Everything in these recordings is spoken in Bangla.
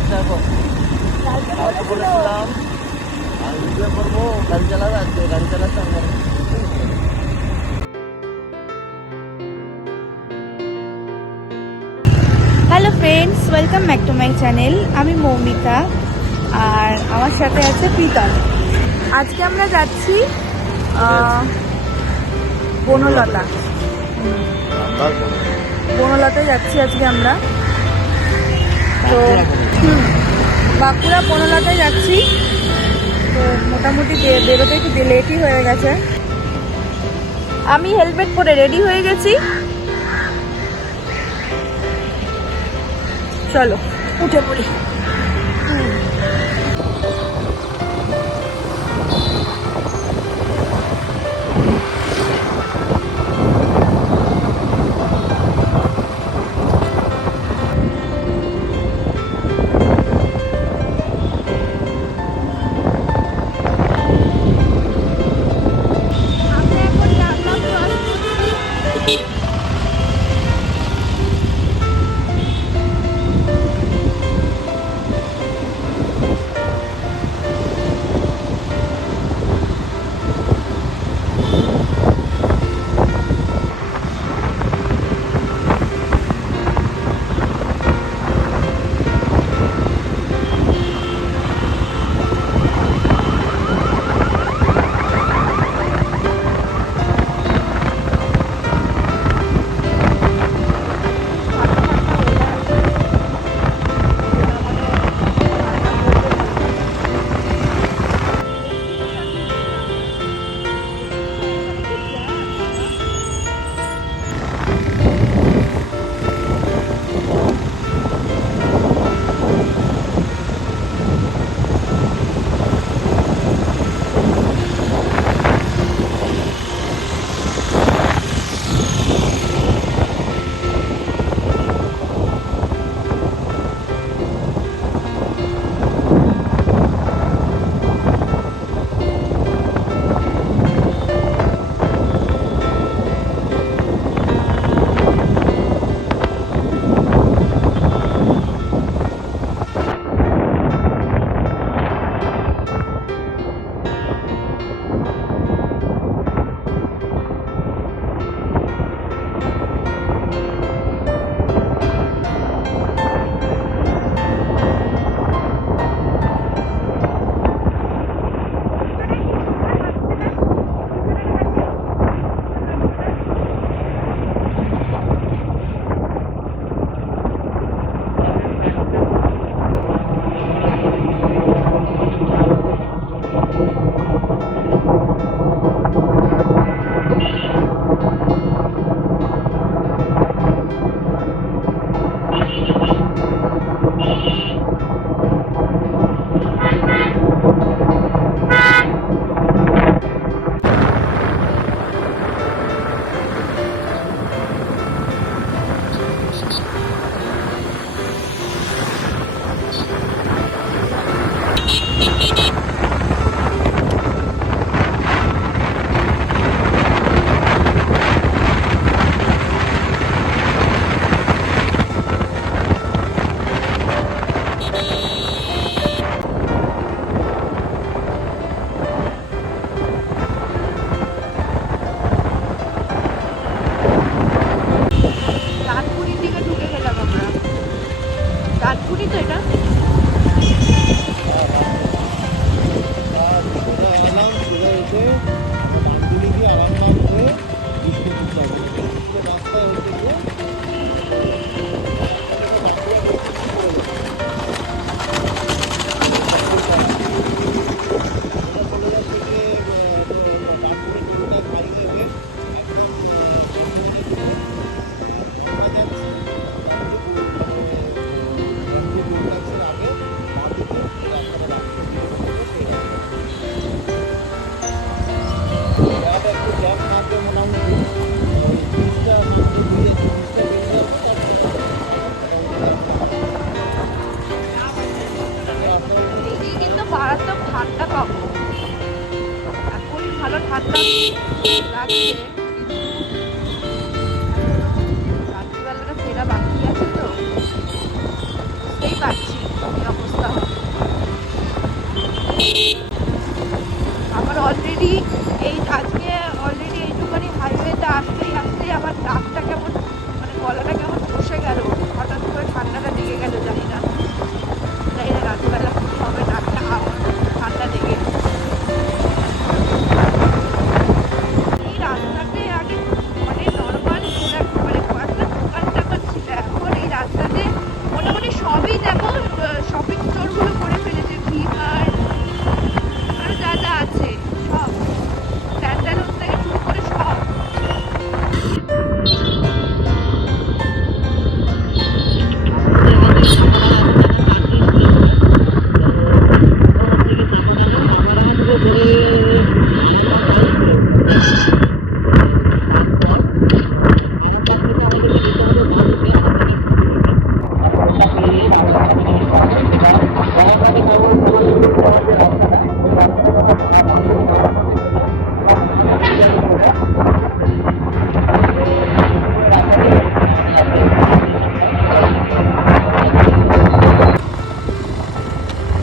চালাচ্ছে এখন। কালকে বলেছিলাম আর ভিডিও করবো, গাড়ি চালাবে, আজকে গাড়ি চালাচ্ছে আমার। Hello friends, welcome back to my channel. আমি মৌমিতা আর আমার সাথে আছে প্রীতম। আজকে আমরা যাচ্ছি বনলতা। বনলতায় যাচ্ছি আজকে আমরা। তো বাঁকুড়া বনলতায় যাচ্ছি। তো মোটামুটি বেরোতে একটু লেটই হয়ে গেছে। আমি হেলমেট পরে রেডি হয়ে গেছি। চলো উঠে পড়ি। ঠান্ডা পাবো, এখনই ভালো ঠান্ডা লাগছে, রাত্রিবেলাটা ফেরা বাকি আছে তো, সেই পাচ্ছি। এই অবস্থা। আমার অলরেডি আজকে এইটুখানি হাইওয়েতে আসতেই আমার নাকটা কেমন, মানে গলাটা কেমন বসে গেল, হঠাৎ করে ঠান্ডাটা লেগে গেল। জানি না রাতবেলা কি হবে, নাকটা ঠান্ডা লেগে। এই রাস্তাতে আগে মানে নর্মাল মানে কয়েকটা দোকান টোকান ছিল, এখন এই রাস্তাতে মোটামুটি সবই দেখো শপিং স্টোরগুলো করে ফেলেছে, ভিমার্ট আরো যা যা আছে সব, স্যান্ডেল থেকে শুরু করে সব।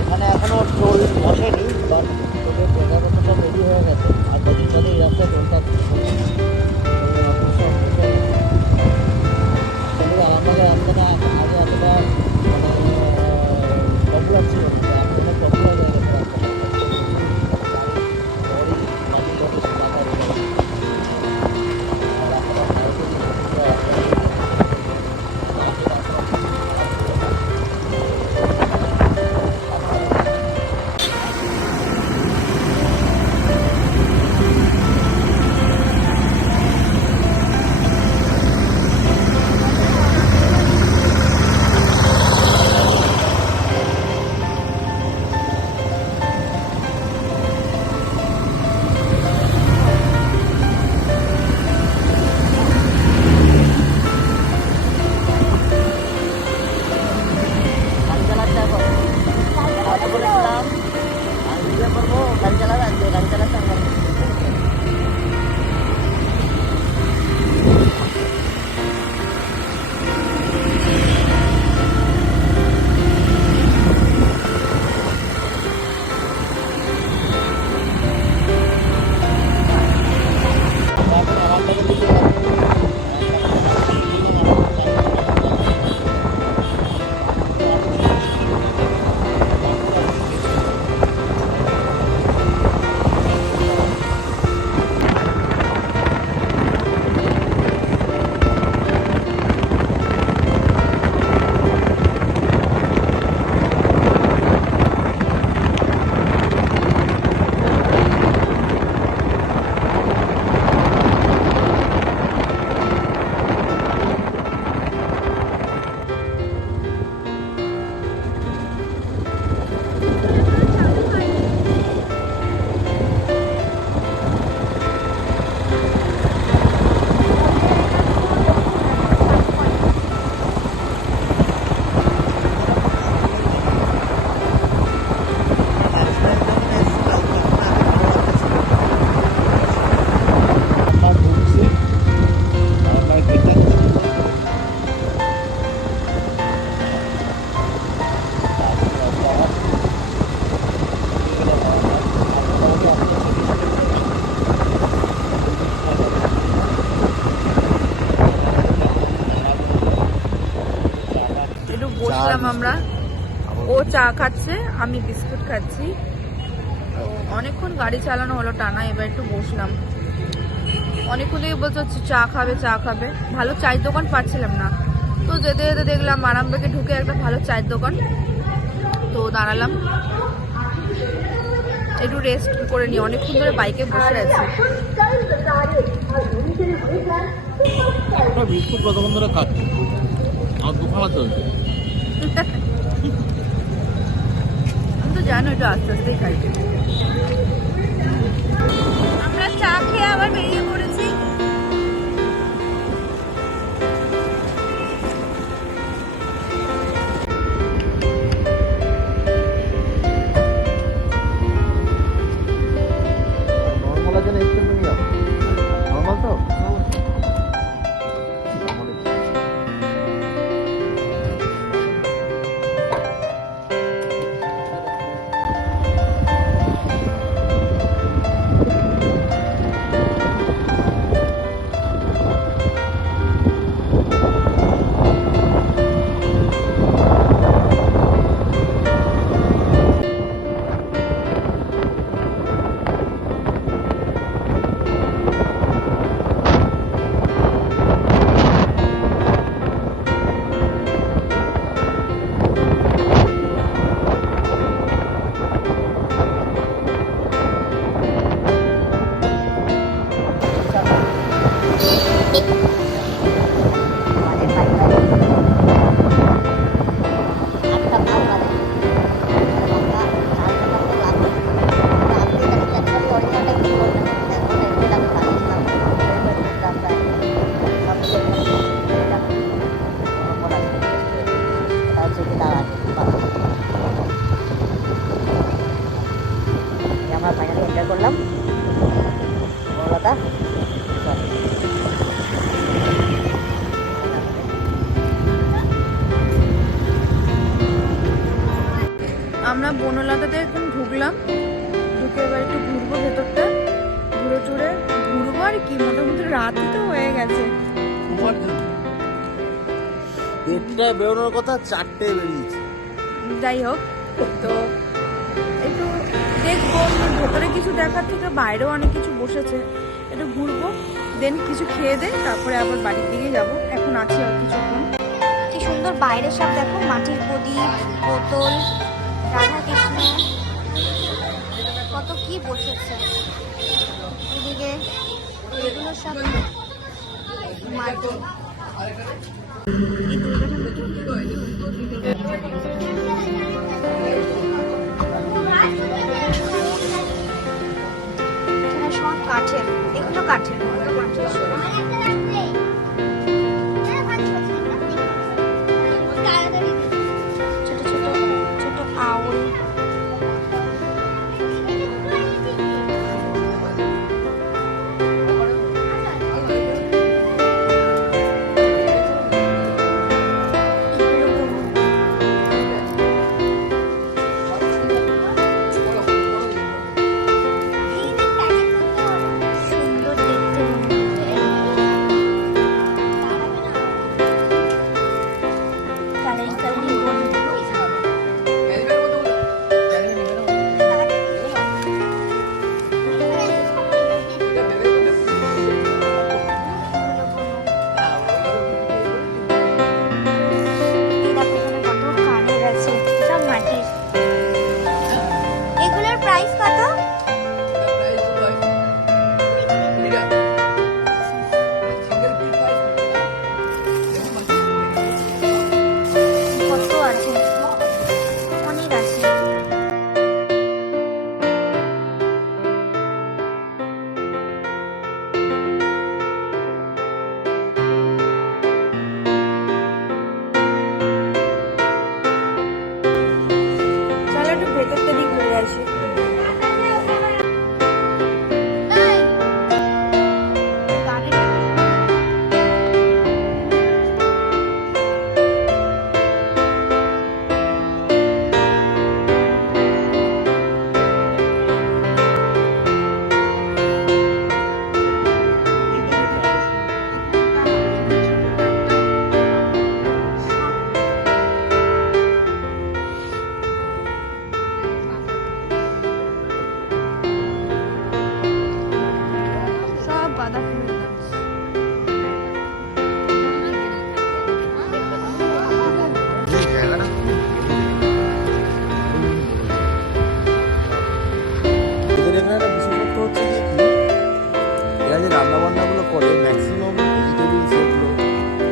এখানে এখনো টোল বসেনি, বাট টোলের জায়গাটা রেডি হয়ে গেছে। আর কদিন ধরে এই রাস্তায় টোলটা আরামবাগের রাস্তাটা আগে এতটা মানে পপুলার ছিল না, এখন এটা পপুলার হয়ে গেছে রাস্তাটা। গাড়ি চালাচ্ছে এখন, আগে বলেছিলাম আমি ভিডিও করবো, গাড়ি চালাবে, আজকে গাড়ি চালাচ্ছে আমার। বসলাম আমরা, ও চা খাচ্ছে, আমি বিস্কুট খাচ্ছি। তো অনেকক্ষণ গাড়ি চালানো হলো টানা, এবার একটু বসলাম। অনেকক্ষণ থেকে বলছে চা খাবে চা খাবে, ভালো চায়ের দোকান পাচ্ছিলাম না। তো যেতে যেতে দেখলাম আরামবাগে ঢুকে একটা ভালো চায়ের দোকান, তো দাঁড়ালাম একটু রেস্ট করে নিই। অনেকক্ষণ ধরে বাইকে বসে আছি। বিস্কুট কতক্ষণ ধরে খাচ্ছি, আমার দুখানা চলছে। আমি তো জানো একটু আস্তে আস্তেই খাই। আমরা চা খেয়ে আবার বেরিয়ে পড়েছি। নর্মাল আছে না এক্সট্রিম মিডিয়াম? নর্মাল তো নর্মাল। আমরা বনলতাতে এখন ঢুকলাম, ঢুকে এবার একটু ঘুরবো ভেতরটা, ঘুরে টুরে ঘুরবো আর কি, মোটামুটি রাতই তো হয়ে গেছে। দেড়টায় বেরোনোর কথা, 4টে বেরিয়েছে। যাই হোক, তো একটু দেখবো, ভেতরে কিছু দেখার থেকে বাইরেও অনেক কিছু বসেছে, একটু ঘুরবো, দেন কিছু খেয়ে দে, তারপরে আবার বাড়ির দিকে যাব। এখন আছি আর কিছুক্ষণ। কি সুন্দর বাইরে সব দেখো, মাটির প্রদীপ, বোতল, রাধা কৃষ্ণ, কত কি বসেছে। এদিকে এগুলো সব মাটি। এখানে সব কাঠের, এগুলো কাঠের। ছোট ছোট ছোট আউল। সুন্দর দেখতে কালারিং কালারিং কত কানের আছে, সব মাটির। এগুলোর প্রাইস কত? কত আছে, অনেক আছে। চলো একটু ভেতরটা দিক ঘুরে আসি। সব গাঁদা ফুলের গাছ। এদের এখানে একটা বিশেষত্ব হচ্ছে যে কি, এরা যে রান্না বান্নাগুলো করে ম্যাক্সিমাম ভেজিটেবলস, যেগুলো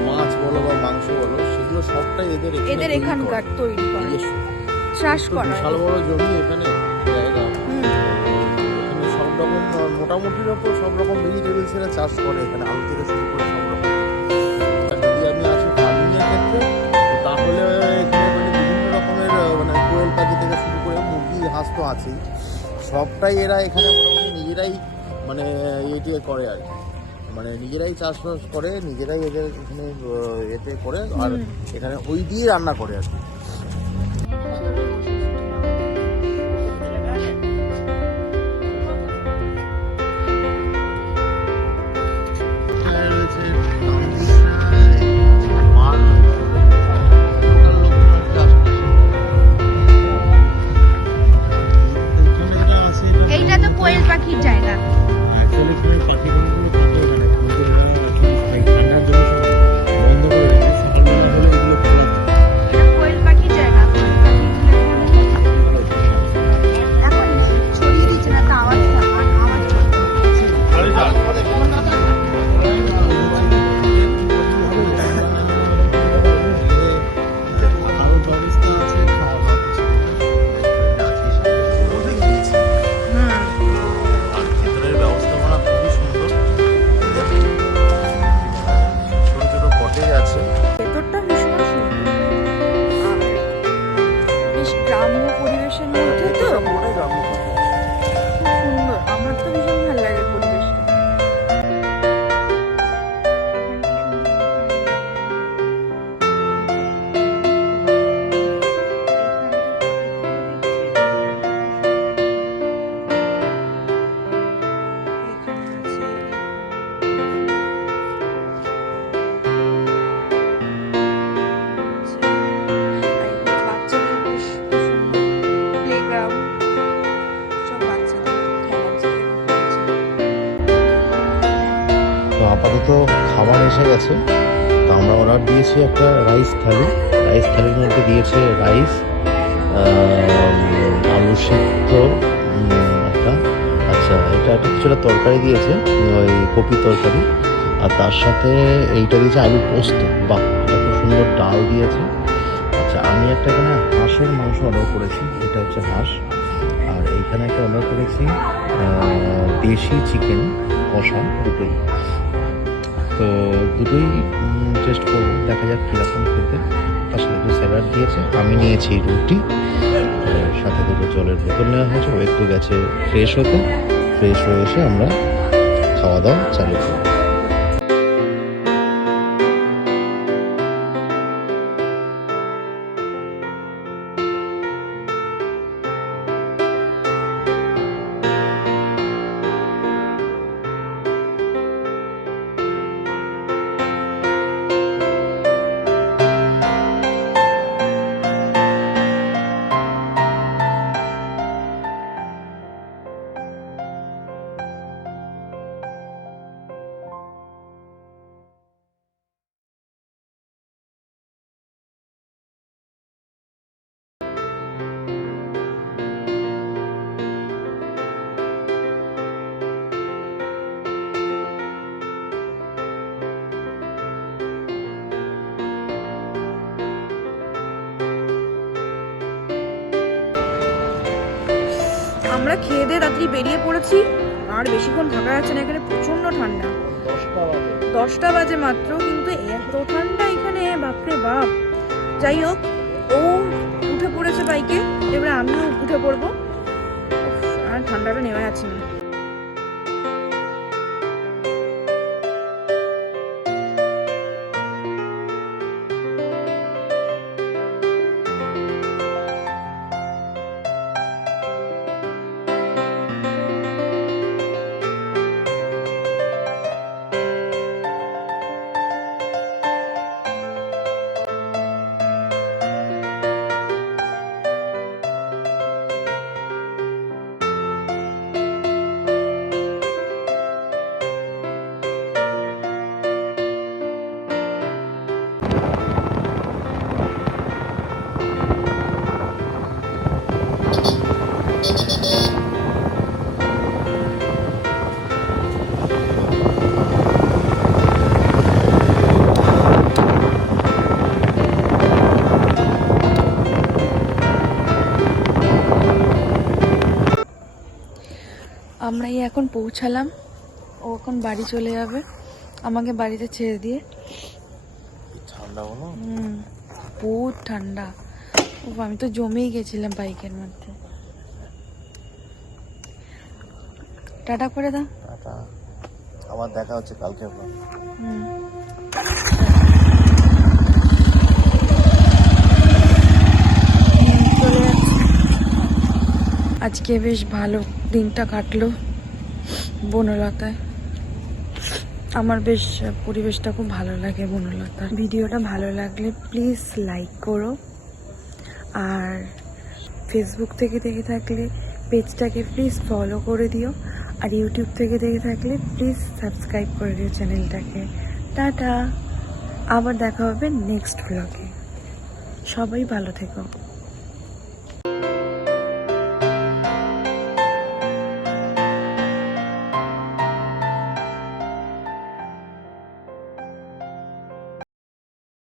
মাছ বলো বা মাংস বলো, সেগুলো সবটাই এদের এদের এখানকার তৈরি করে, নিজস্ব। চাষ তো করা। বিশাল বড় জমি এখানে, জায়গা, এখানে সব রকম মোটামুটির ওপর সব রকম ভেজিটেবলস এরা চাষ করে এখানে, আলু থেকে শুরু করে সব রকম। আর যদি আমি আসি ফার্মিংয়ের ক্ষেত্রে, তো তাহলে এখানে মানে বিভিন্ন রকমের মানে কোয়েল পাখি থেকে শুরু করে মুরগি, হাঁস তো আছেই, সবটাই এরা এখানে মোটামুটি নিজেরাই মানে ইয়ে করে আর কি, মানে নিজেরাই চাষবাস করে, নিজেরাই এদের এখানে এতে করে, আর এখানে ওই দিয়ে রান্না করে আর কি। এইটা তো কোয়েল পাখির জায়গা। এটা কোয়েল পাখির জায়গা। এখন ছড়িয়ে দিচ্ছে না, তো আওয়াজ আওয়াজ আর ভেতরের ব্যবস্থাপনা খুবই সুন্দর, ছোট ছোট কটেজ আছে। ভেতরটা ভীষণ সুন্দর, আর বেশ গ্রাম্য পরিবেশের মধ্যে তো, পুরোটাই গ্রাম্য পরিবেশ। খুব সুন্দর। আমার তো ভীষণ ভালো লাগে পরিবেশটা। গেছে। তো আমরা অর্ডার দিয়েছি একটা রাইস থালির মধ্যে দিয়েছে রাইস, আলু সিদ্ধ একটা, আচ্ছা এটা একটা কিছুটা তরকারি দিয়েছে, ওই কপি তরকারি, আর তার সাথে এইটা দিয়েছে আলু পোস্ত। বাহ, এটা খুব সুন্দর ডাল দিয়েছে। আচ্ছা আমি একটা এখানে হাঁসের মাংস অর্ডার করেছি, এটা হচ্ছে হাঁস। আর এইখানে একটা অর্ডার করেছি দেশি চিকেন কষা, দুটোই। তো দুটোই টেস্ট করবো, দেখা যাক কীরকম খেতে। তার সাথে একটু স্যালাড দিয়েছে। আমি নিয়েছি রুটি, সাথে দুটো জলের বোতল নেওয়া হয়েছে। ও একটু গেছে ফ্রেশ হতে, ফ্রেশ হয়ে এসে আমরা খাওয়া দাওয়া চালু করব। আমরা খেয়ে দিয়ে রাত্রি বেরিয়ে পড়েছি, আর বেশিক্ষণ থাকা যাচ্ছে না, এখানে প্রচন্ড ঠান্ডা। 10টা বাজে মাত্র, কিন্তু এত ঠান্ডা এখানে, বাপরে বাপ। যাই হোক, ও উঠে পড়েছে বাইকে, এবারে আমিও উঠে পড়বো। আর ঠান্ডাটা নেমে যাচ্ছে না। আমরাই এখন পৌঁছালাম, ও এখন বাড়ি চলে যাবে আমাকে বাড়িতে ছেড়ে দিয়ে। ঠান্ডা বলো, বহুত ঠান্ডা। আমি তো জমেই গেছিলাম বাইকের মধ্যে। টাটা করে দাও। টাটা, আবার দেখা হচ্ছে কালকে। আজকে বেশ ভালো দিনটা কাটলো বনলতায়। আমার বেশ পরিবেশটা খুব ভালো লাগে বনলতার। ভিডিওটা ভালো লাগলে প্লিজ লাইক করো, আর ফেসবুক থেকে দেখে থাকলে পেজটাকে প্লিজ ফলো করে দিও, আর ইউটিউব থেকে দেখে থাকলে প্লিজ সাবস্ক্রাইব করে দিও চ্যানেলটাকে। টাটা, আবার দেখা হবে নেক্সট ব্লগে। সবাই ভালো থেকো।